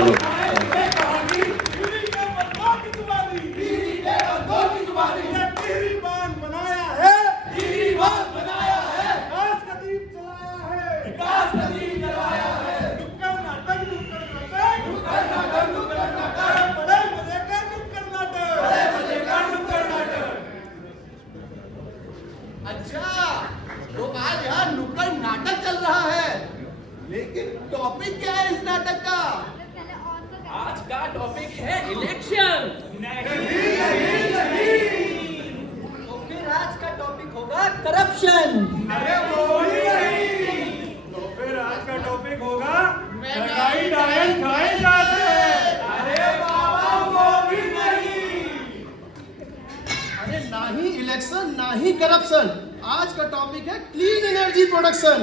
लो। अच्छा, तो आज यहाँ नुक्कड़ नाटक चल रहा है, लेकिन टॉपिक क्या है इस नाटक का? आज का टॉपिक है इलेक्शन। तो फिर आज का टॉपिक होगा करप्शन। अरे वो ही नहीं, तो फिर आज का टॉपिक होगा महंगाई डायन खाए जाते हैं। अरे बाबा वो भी नहीं। अरे ना ही इलेक्शन ना ही करप्शन, आज का टॉपिक है क्लीन एनर्जी प्रोडक्शन।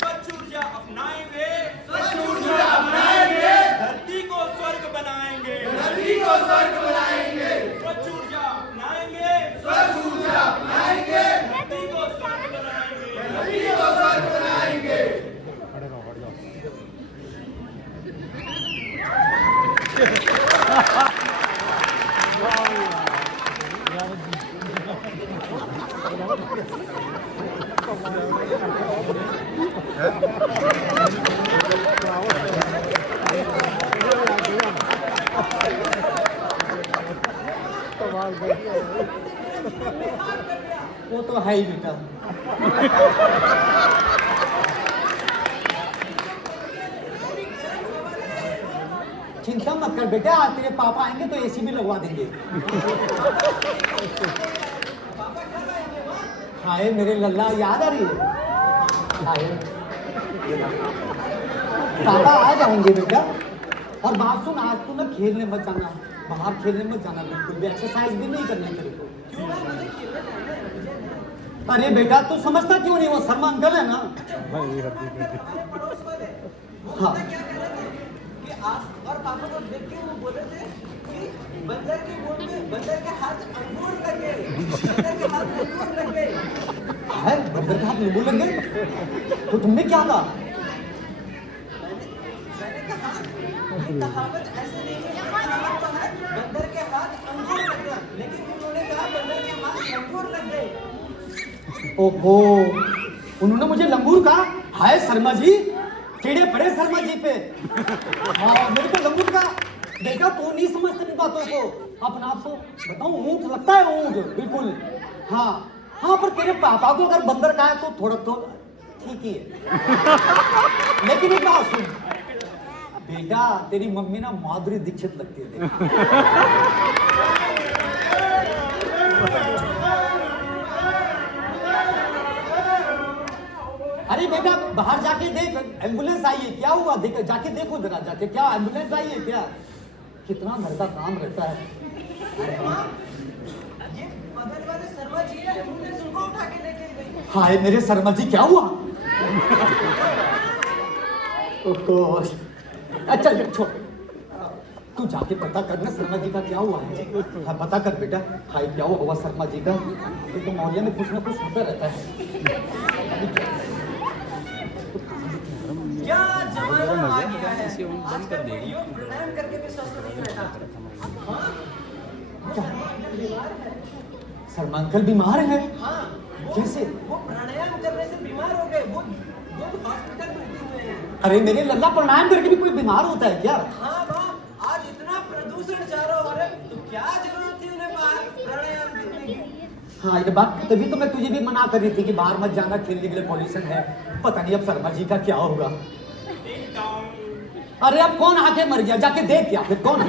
स्वच्छ ऊर्जा अपनाएंगे, स्वच्छ ऊर्जा अपनाएंगे, धरती को स्वर्ग बनाएंगे, धरती को स्वर्ग बनाएंगे। स्वच्छ ऊर्जा अपनाएंगे, स्वच्छ ऊर्जा अपनाएंगे, धरती को स्वर्ग बनाएंगे, धरती को स्वर्ग बनाएंगे। वो तो है ही बेटा। चिंता मत कर बेटा, आज तेरे पापा आएंगे तो एसी भी लगवा देंगे। हाय मेरे लल्ला, याद आ रही है? हाय पापा आ जाएंगे बेटा। और बात सुन, आज तू ना खेलने मत जाना, बाहर खेलने मत जाना, बिल्कुल भी एक्सरसाइज भी नहीं करनी तेरे को। अरे बेटा तू समझता क्यों नहीं, वो शर्मा अंकल है ना। हाँ कि आप और पापा को देख के वो बोले थे कि बंदर के मुंह में बंदर के हाथ अंगूर लग गए, बंदर के हाथ अंगूर लग गए। है बंदर के हाथ नींबू लग गए, तो तुमने क्या कहा? मैंने कहा ये कहावत ऐसे नहीं है, कहावत तो है बंदर के हाथ अंगूर लग गया, लेकिन उन्होंने कहा बंदर के हाथ अंगूर लग गए। ओहो, उन्होंने मुझे लंगूर कहा। हाय शर्मा जी, कीड़े पड़े शर्मा जी पे। हाँ मेरे को लंगूर का। देखा तू नहीं समझते इन बातों को। अपने आप को बताऊं, ऊंट लगता है ऊंट, बिल्कुल। हाँ हाँ, पर तेरे पापा को अगर बंदर कहा है तो थोड़ा तो ठीक ही है। लेकिन एक बात सुन बेटा, तेरी मम्मी ना माधुरी दीक्षित लगती है। अरे बेटा बाहर जाके देख, एम्बुलेंस आई है, क्या हुआ? देख जाके देखो जरा, जाके क्या एम्बुलेंस आई है क्या? कितना घर का काम रहता है। अरे माँ, ये बगल वाले शर्मा जी है, एम्बुलेंस उनको उठा के लेके गई। हाय मेरे शर्मा जी, क्या हुआ? ओह, अच्छा छोड़, तू जाके पता करना शर्मा जी का क्या हुआ है। हाँ पता कर बेटा। हाय क्या हुआ शर्मा जी का? ये तो मोहल्ले में कुछ ना कुछ होता रहता है। क्या जमाना आ गया है, आजकल कोई योग प्राणायाम करके भी स्वस्थ नहीं रहता। हाँ, शर्मा अंकल बीमार है। शर्मा अंकल बीमार है? हाँ, कैसे? वो प्राणायाम करने से बीमार हो गए, वो हॉस्पिटल भर्ती हुए हैं। अरे मेरे लल्ला, प्राणायाम करके भी कोई बीमार होता है क्या? हाँ माँ, आज इतना प्रदूषण चारों ओर है, तो क्या जरूरत थी उन्हें बाहर प्राणायाम करने की। हाँ ये बात, तभी तो मैं तुझे भी मना कर रही थी कि बाहर मत जाना, खेलने के लिए पॉल्यूशन है। पता नहीं अब शर्मा जी का क्या होगा। अरे अब कौन आके मर गया, जाके देख क्या फिर कौन है?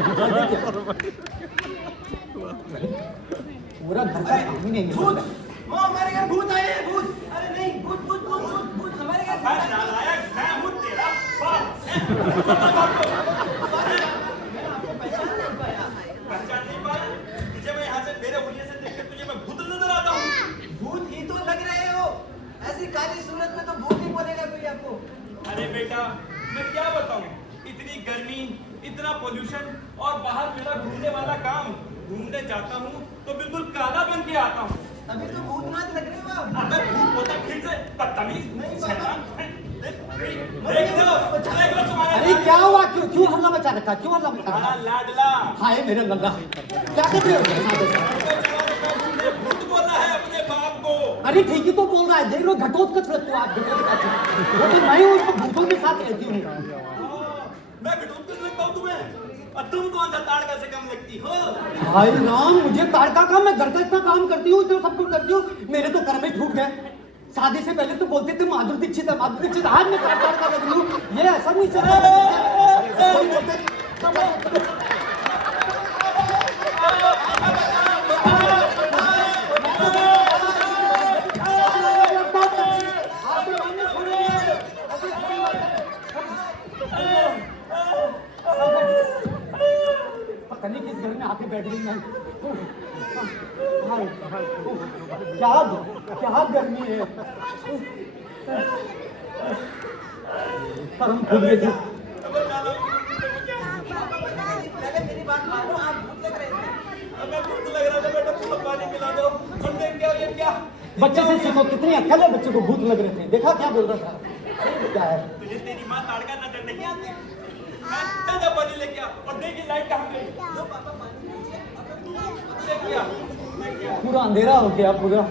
पूरा घर का काम ही नहीं है। भूत, माँ हमारे घर भूत आए हैं, भूत। अरे नहीं, भूत भूत भूत भूत भूत हमारे घर भूत आए हैं। नालायक, मैं हूँ तेरा बाप। पहचान नहीं पाया। पहचान नहीं पाया? तुझे मैं यहाँ से मेरे उंगली से देख के तुझे मैं भूत नजर आता हूँ। भूत ही तो लग रहे हो, ऐसी काली सूरत में तो भूत ही बोलेगा कोई आपको। अरे बेटा, मैं क्या बताऊँ, इतनी गर्मी इतना पोल्यूशन और बाहर मेरा घूमने वाला काम। घूमने जाता हूँ तो बिल्कुल काला बन के आता हूँ। अभी तो भूतनाथ लग रहे हो आप। अबे भूत होता फिर से बदतमीज नहीं, शैतान। देख लो तुम्हारे अरे क्या हुआ, क्यों क्यों हल्ला मचा रखा, क्यों हल्ला मचा बड़ा रखा? लाडला हाय मेरे लल्ला, क्या कर रहे हो मेरे साथ ऐसा? भूत बोला है अपने बाप को। अरे ठीक ही तो बोल रहा है, देख लो घटोत्कच लगते हो आप, घटोत्कच। वो तो मैं हूँ, उसको भूतों के साथ रहती हूँ। मैं घटोत्कच लगता हूँ तुम्हें, और तुम कौन सा ताड़का से कम लगती हो? हाय राम, मुझे ताड़का काम, मैं घर का इतना काम करती हूँ, इतना सब कुछ करती हूँ, मेरे तो कर्म ही फूट गए। शादी से पहले तो बोलते थे माधुरी दीक्षित है, माधुरी दीक्षित, आज मैं ताड़का लग रही हूँ। ये ऐसा नहीं चल रहा। पता नहीं किस घर में आके बैठ गई मैं। क्या क्या गर्मी है। कर्म फूट गए थे। पहले मेरी बात मानो, आप भूत लग रहे थे। अबे भूत लग रहा था बेटा, थोड़ा पानी पिला दो। सुन देख क्या ये क्या? बच्चे से सीखो, कितनी अक्ल है बच्चे को, भूत लग रहे थे, देखा क्या बोल रहा था? क्या है? तुझे तेरी माँ ताड़का नजर नहीं आती? हाँ, चल जा पानी लेके आ, और देख ये लाइट कहाँ गई? लो पापा पानी लीजिए। देख क्या? देख क्या? पूरा अंधेरा हो गया पूरा।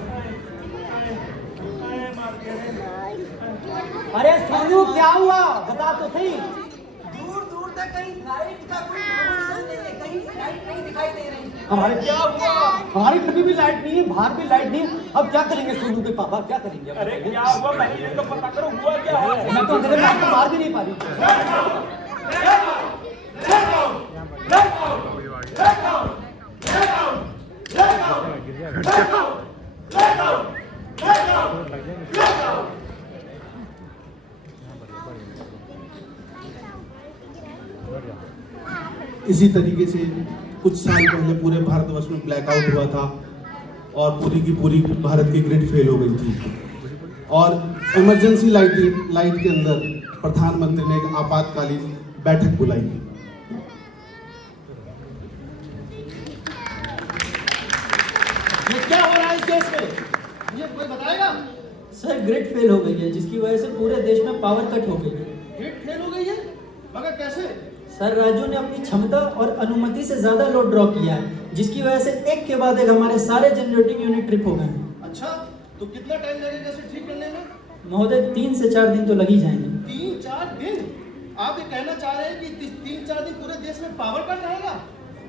अरे मार के रे। अरे सोनू क्या हुआ, बता तो सही। दूर दूर तक कहीं लाइट का कोई नामोनिशान नहीं है, कहीं लाइट नहीं दिखाई दे रही। हमारे क्या हुआ? हमारे घर में भी लाइट नहीं है, बाहर भी लाइट नहीं है। अब क्या करेंगे सोनू के पापा, क्या करेंगे? अरे क्या हुआ? पहले तो पता करो हुआ क्या है? मैं तो अंधेरे में आपको मार भी नहीं पा रही। इसी तरीके से कुछ साल पहले पूरे भारतवर्ष में ब्लैकआउट हुआ था और पूरी की पूरी भारत की ग्रिड फेल हो गई थी, और इमरजेंसी लाइट के अंदर प्रधानमंत्री ने एक आपातकालीन बैठक बुलाई। ये क्या हो रहा है इस देश में, मुझे कोई बताएगा? सर ग्रिड फेल हो गई है, जिसकी वजह से पूरे देश में पावर कट हो गई है। ग्रिड फेल हो गई है, मगर कैसे? सर राज्यों ने अपनी क्षमता और अनुमति से ज्यादा लोड ड्रॉ किया है, जिसकी वजह से एक के बाद एक हमारे सारे जनरेटिंग यूनिट ट्रिप हो गए हैं। अच्छा, तो कितना टाइम लगेगा इसे ठीक करने में? महोदय 3 से 4 दिन तो लग ही जाएंगे। 3-4 दिन? आप ये कहना चाह रहे हैं कि 3-4 दिन पूरे देश में पावर कट रहेगा,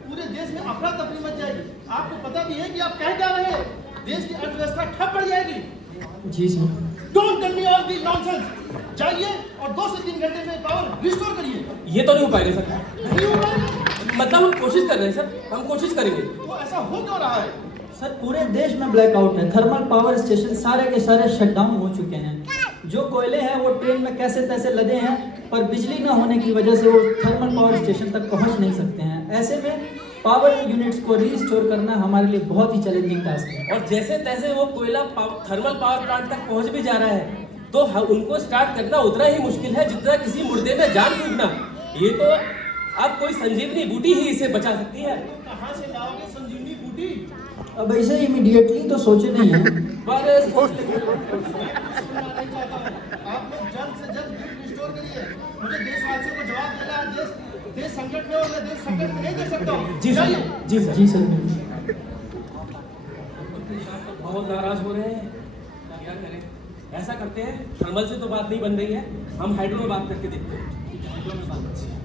पूरे देश में अफरा तफरी मच जाएगी? आपको पता भी है कि आप कह क्या रहे हैं? देश की अर्थव्यवस्था ठप पड़ जाएगी। जी sir. Don't tell me all this nonsense. जाइए और 2 से 3 घंटे में पावर रिस्टोर करिए। ये तो नहीं हो पाएगा सर। नहीं हो रहा है? मतलब हम कोशिश कर रहे हैं सर, हम कोशिश करेंगे। तो ऐसा हो क्यों रहा है? सर पूरे देश में ब्लैकआउट है, थर्मल पावर स्टेशन सारे के सारे शटडाउन हो चुके हैं। जो कोयले हैं वो ट्रेन में कैसे तैसे लदे हैं, पर बिजली न होने की वजह से वो थर्मल पावर स्टेशन तक पहुंच नहीं सकते हैं। ऐसे में पावर यूनिट्स को रीस्टोर करना हमारे लिए बहुत ही चैलेंजिंग टास्क है। और जैसे तैसे वो कोयला थर्मल पावर प्लांट तक पहुंच भी जा रहा है, तो उनको स्टार्ट करना उतना ही मुश्किल है जितना किसी मुर्दे में जान फूंकना। ये तो अब कोई संजीवनी बूटी ही इसे बचा सकती है। कहाँ से लाओगे संजीवनी बूटी? अब ऐसे इमीडिएटली तो सोचे नहीं है। पर सोच लेंगे। आप लोग जल्द से जल्द ग्रिड रिस्टोर करिए। मुझे देशवासियों को जवाब देना है। देश संकट में और मैं देश संकट में नहीं दे सकता हूँ। जी सर, जी सर, जी सर। बहुत नाराज हो रहे हैं, क्या करें? ऐसा करते हैं, थर्मल से तो बात नहीं बन रही है, हम हाइड्रो में बात करके देखते हैं। हाइड्रो में बात करते हैं।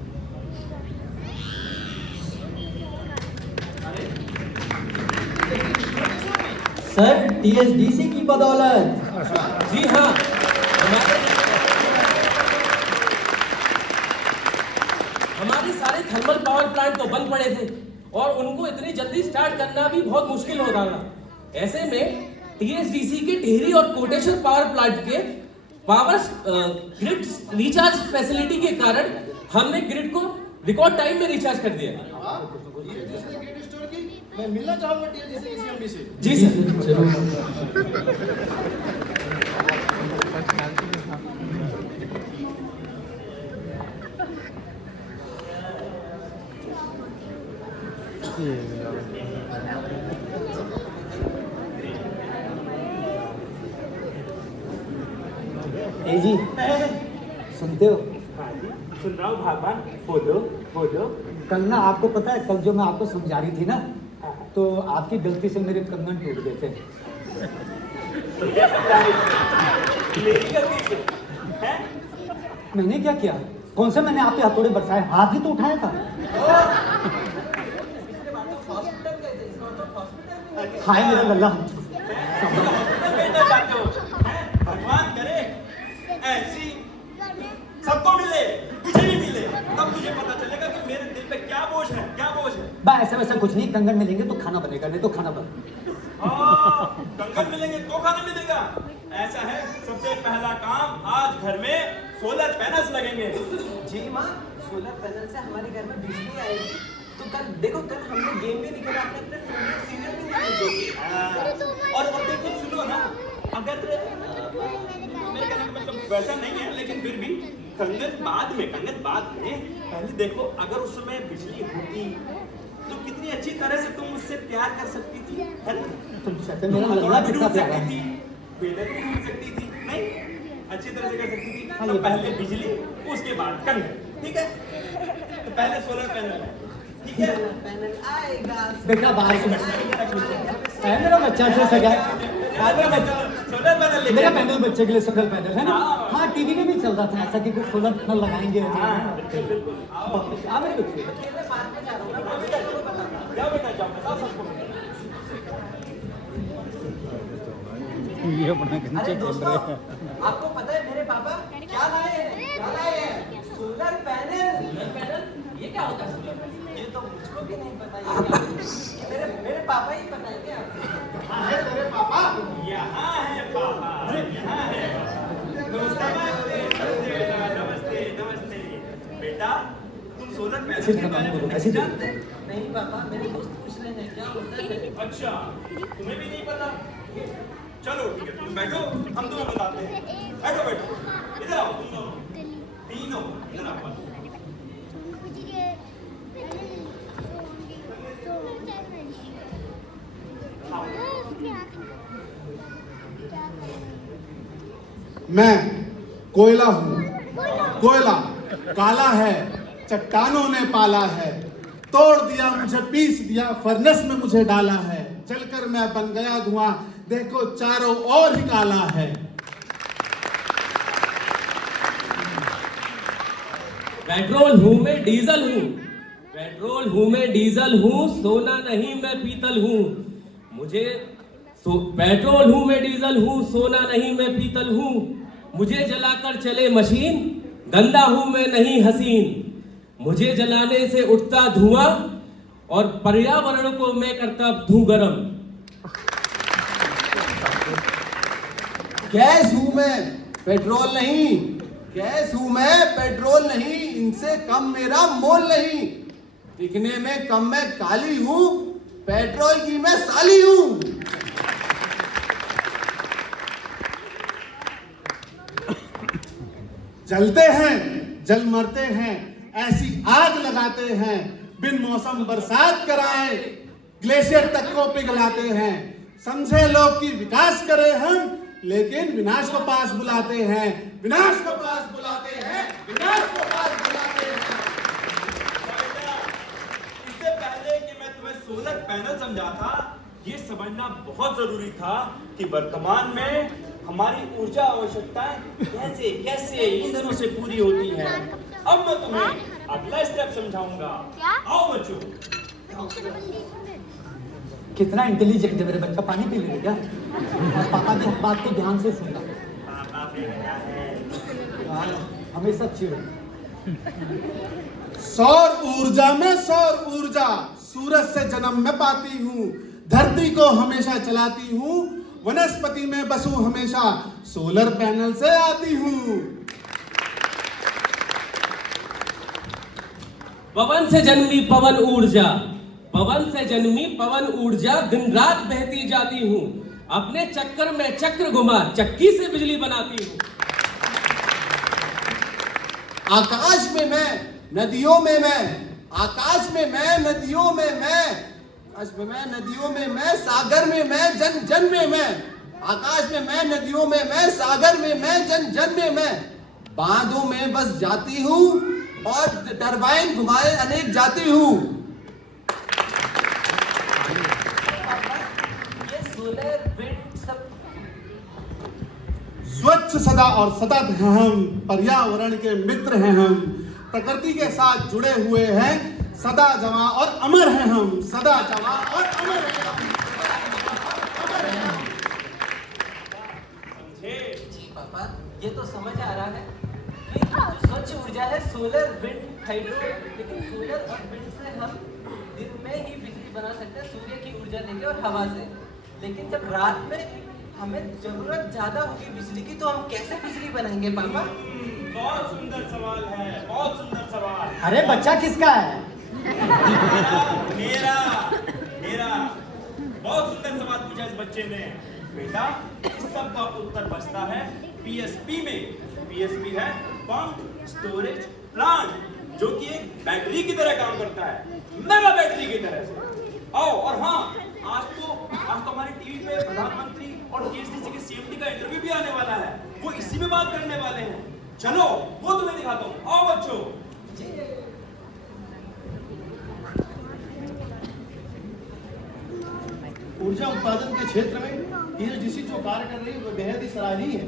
सर टीएसडीसी की बदौलत। जी हाँ, हमारे सारे थर्मल पावर प्लांट तो बंद पड़े थे और उनको इतनी जल्दी स्टार्ट करना भी बहुत मुश्किल हो रहा था। ऐसे में टीएसडीसी के टिहरी और कोटेश्वर पावर प्लांट के पावर ग्रिड रिचार्ज फैसिलिटी के कारण हमने ग्रिड को रिकॉर्ड टाइम में रिचार्ज कर दिया। जिसने ग्रिड रिस्टोर की, मैं मिलना चाहूंगा टीएसडीसी की सीएमडी से। जी सर। ए जी सुनते हो? सुन रहा हूँ बाबा, बोलो बोलो। कल ना आपको पता है, कल जो मैं आपको समझा रही थी ना, तो आपकी गलती से मेरे कंगन टूट गए थे। मेरी गलती से हैं? मैंने क्या किया? कौन से मैंने आपके हथौड़े बरसाए? हाथ ही तो उठाया था। हाय मेरा लल्ला। भगवान करे ऐसी सबको मिले, मुझे भी मिले, तब मुझे पता चलेगा कि मेरे दिल पे क्या बोझ है, क्या बोझ है। बा ऐसा वैसा कुछ नहीं, कंगन मिलेंगे तो खाना बनेगा, नहीं तो खाना बन। कंगन मिलेंगे तो खाना मिलेगा। ऐसा है, सबसे पहला काम आज घर में सोलर पैनल्स लगेंगे। जी माँ, सोलर पैनल से हमारे घर में बिजली आएगी। तो कल देखो, कल हमने गेम भी नहीं खेला, आपने अपने फेवरेट सीरियल भी नहीं देखा। और अब देखो, सुनो ना, अगर मेरे कहने का मतलब वैसा नहीं है, लेकिन फिर भी कंगन बाद में पहले देखो, अगर उस समय बिजली होती तो कितनी अच्छी तरह से तुम मुझसे प्यार कर सकती थी, है ना? तुमसे तो मेरा लल्ला कितना प्यारा है। बेलर भी ढूंढ सकती थी, नहीं अच्छी तरह से कर सकती थी। हाँ, तो ये पहले बिजली, उसके बाद कंगन, ठीक है? तो पहले सोलर पैनल है, ठीक है? सोलर पैनल आएगा। बेटा बाहर से है मेरा बच्चा जो सगा है। सोलर पैनल लेके मेरा आओ। पैनल बच्चे के लिए सोलर पैनल है ना? हाँ। हाँ, टीवी में भी चल रहा था ऐसा कि कुछ सोलर पैनल लगाएंगे। हाँ, बिल्कुल। आओ। आ मेरे बच्चे। मैं बाद में जा रहा हूँ ना, मैं बेटा को बताता हूँ। जाओ बेटा, जाओ, बताओ सबको। अरे दोस्तों, आपको पता है मेरे पापा क्या लाए हैं? Solar panel. ये क्या होता है सोलर पैनल? ये तो मुझको भी नहीं पता, ये क्या है? मेरे पापा ही बताएंगे आपको। यहाँ है पापा, यहाँ है। नमस्ते, नमस्ते। बेटा, तुम सोलर पैनल के बारे में नहीं जानते? नहीं पापा, मेरे दोस्त पूछ रहे हैं क्या होता है। अच्छा, तुम्हें भी नहीं पता? चलो ठीक है, तुम बैठो, हम तुम्हें बताते हैं। बैठो, इधर आओ तुम दोनों, तीनों इधर आओ। मैं कोयला हूँ, कोयला काला है, चट्टानों ने पाला है, तोड़ दिया मुझे, पीस दिया, फर्नेस में मुझे डाला है, जलकर मैं बन गया धुआं, देखो चारों ओर ही काला है। पेट्रोल हूँ मैं डीजल हूँ, पेट्रोल हूँ मैं डीजल हूँ, सोना नहीं मैं पीतल हूँ। मुझे पेट्रोल हूँ मैं डीजल हूँ, सोना नहीं मैं पीतल हूँ। मुझे जलाकर चले मशीन, गंदा हूँ मैं नहीं हसीन। मुझे जलाने से उठता धुआं और पर्यावरण को मैं करता धू गरम। गैस हूं मैं, पेट्रोल नहीं। गैस हूं मैं, पेट्रोल नहीं, इनसे कम मेरा मोल नहीं। दिखने में कम मैं काली हूं, पेट्रोल की मैं साली हूं। जलते हैं, जल मरते हैं, ऐसी आग लगाते हैं, बिन मौसम बरसात कराए, ग्लेशियर तक को पिघलाते हैं। समझे लोग कि विकास करे हम, लेकिन विनाश को पास बुलाते हैं, विनाश को पास बुलाते हैं, विनाश को पास बुलाते हैं। इससे पहले कि मैं तुम्हें सोलर पैनल समझाता, ये समझना बहुत जरूरी था कि वर्तमान में हमारी ऊर्जा आवश्यकताएं कैसे कैसे ईंधनों से पूरी होती है। अब मैं तुम्हें अगला स्टेप समझाऊंगा। आओ बच्चों। कितना इंटेलिजेंट है मेरे बच्चा, पानी पी लेगा क्या? और पापा की हर बात को ध्यान से सुनता, पापा बेटा है। हमेशा चिड़। सौर ऊर्जा में सौर ऊर्जा, सूरज से जन्म मैं पाती हूँ, धरती को हमेशा चलाती हूँ, वनस्पति में बसूं हमेशा, सोलर पैनल से आती हूँ। पवन से जन्मी पवन ऊर्जा, पवन से जन्मी पवन ऊर्जा, दिन रात बहती जाती हूँ, अपने चक्कर में चक्र घुमा, चक्की से बिजली बनाती हूँ। आकाश में मैं, नदियों में मैं, आकाश में मैं, नदियों में मैं, आकाश में मैं, नदियों में मैं, सागर में मैं, जन जन में मैं, आकाश में मैं, नदियों में मैं, सागर में मैं, जन जन में मैं, बांधों में बस जाती हूँ और टरबाइन घुमाए अनेक जाती हूँ। ये सोलर विंड सब स्वच्छ सदा और सतत हैं हम, पर्यावरण के मित्र हैं हम, प्रकृति के साथ जुड़े हुए हैं, सदा जवां और अमर हैं हम, सदा जवां और अमर हैं हम। जी पापा, ये तो समझ आ रहा है कि जो स्वच्छ ऊर्जा है सोलर विंड हाइड्रो, लेकिन सोलर और विंड से हम दिन में ही बिजली बना सकते हैं सूर्य की ऊर्जा लेके और हवा से। लेकिन जब रात में हमें जरूरत ज्यादा होगी बिजली की तो हम कैसे बिजली बनाएंगे पापा? बहुत सुंदर सवाल है, बहुत सुंदर सवाल। अरे बच्चा किसका है? मेरा मेरा बहुत सुंदर सवाल पूछा इस बच्चे ने। बेटा, इस सब का उत्तर बचता है पीएसपी में। पीएसपी है पंप स्टोरेज प्लांट, जो कि एक बैटरी की तरह काम करता है, मेगा बैटरी की तरह से। आओ, और हाँ, आज तो हमारी टीवी पे प्रधानमंत्री और टीएसडीसी के सीएमडी का इंटरव्यू भी आने वाला है, वो इसी में बात करने वाले हैं। चलो वो तुम्हें दिखाता हूँ, आओ बच्चों। ऊर्जा उत्पादन के क्षेत्र में टीएचडीसी जो कार्य कर रही है वो बेहद ही सराहनीय है।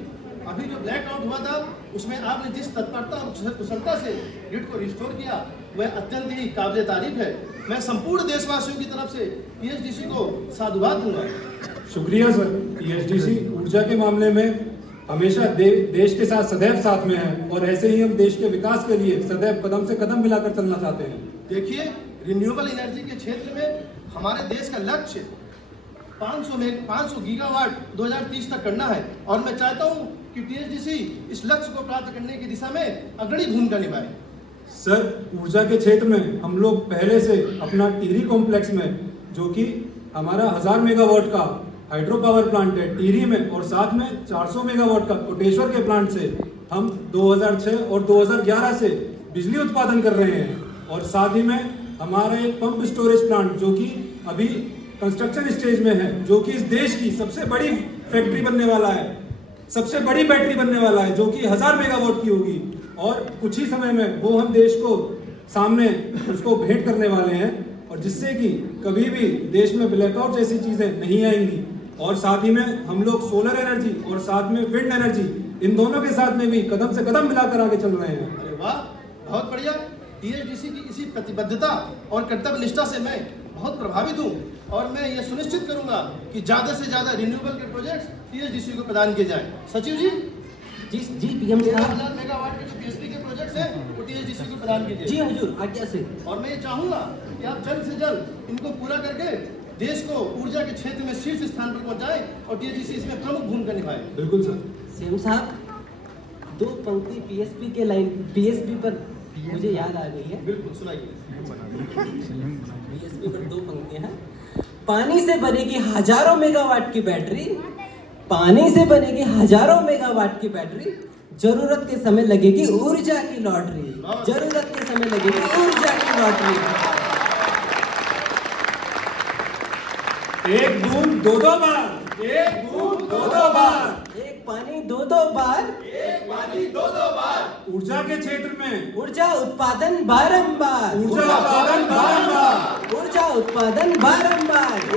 अभी जो ब्लैकआउट हुआ था उसमें आपने जिस तत्परता और कुशलता से ग्रिड को रिस्टोर किया वह अत्यंत ही काबिल तारीफ है। मैं संपूर्ण देशवासियों की तरफ से टीएचडीसी को साधुवाद दूंगा। शुक्रिया सर। टीएचडीसी ऊर्जा के मामले में हमेशा देश के साथ सदैव साथ में है और ऐसे ही हम देश के विकास के लिए सदैव कदम से कदम मिलाकर चलना चाहते हैं। देखिए, रिन्यूएबल एनर्जी के क्षेत्र में हमारे देश का लक्ष्य 500 गीगावाट 2030 तक करना है और मैं चाहता हूं कि टीएचडीसी इस लक्ष्य को प्राप्त करने की दिशा में अग्रणी भूमिका निभाए। सर, ऊर्जा के क्षेत्र में हम लोग पहले से अपना टीरी कॉम्प्लेक्स में, जो कि हमारा 1000 मेगावाट का हाइड्रो पावर प्लांट है टीरी में, और साथ में 400 मेगावाट का कोटेश्वर के प्लांट से हम 2006 और 2011 से बिजली उत्पादन कर रहे हैं। और साथ ही में हमारा एक पंप स्टोरेज प्लांट जो कि अभी कंस्ट्रक्शन स्टेज में है, जो कि इस देश की सबसे बड़ी फैक्ट्री बनने वाला है, सबसे बड़ी बैटरी बनने वाला है, जो कि 1000 मेगावाट की होगी और कुछ ही समय में वो हम देश को सामने उसको भेंट करने वाले हैं, और जिससे कि कभी भी देश में ब्लैकआउट जैसी चीजें नहीं आएंगी। और साथ ही में हम लोग सोलर एनर्जी और साथ में विंड एनर्जी, इन दोनों के साथ में भी कदम से कदम मिलाकर आगे चल रहे हैं। अरे वाह, बहुत बढ़िया। टीएचडीसी की इसी प्रतिबद्धता और कर्तव्य निष्ठा से मैं बहुत प्रभावित हूँ और मैं ये सुनिश्चित करूंगा कि ज्यादा से ज्यादा रिन्यूएबल के प्रोजेक्ट्स टीएचडीसी को प्रदान किए जाएं। सचिव जी, जी पीएम साहब। 1000 मेगावाट के जो पीएसपी के प्रोजेक्ट्स हैं वो टीएचडीसी को प्रदान किए जाएं। जी हुजूर, आज्ञा से। और मैं ये चाहूंगा कि आप जल्द से जल्द इनको पूरा करके देश को ऊर्जा के क्षेत्र में शीर्ष स्थान पर पहुंचाएं और टीएचडीसी इसमें प्रमुख भूमिका निभाए। बिल्कुल सर। सीएम साहब, 2 पंक्ति पीएसपी के लाइन पीएसपी पर मुझे याद आ गई है। बिल्कुल, सुनाइए। पीएसपी पर 2 पंक्तियां हैं। पानी से बनेगी हजारों मेगावाट की बैटरी, पानी से बनेगी हजारों मेगावाट की बैटरी, जरूरत के समय लगेगी ऊर्जा की लॉटरी, जरूरत के समय लगेगी ऊर्जा की लॉटरी। एक बूंद 2-2 बार, एक बूंद 2-2 बार, एक पानी 2-2 बार, एक पानी 2-2 बार। ऊर्जा के क्षेत्र में ऊर्जा उत्पादन बारंबार, ऊर्जा उत्पादन बारंबार, ऊर्जा उत्पादन बारंबार।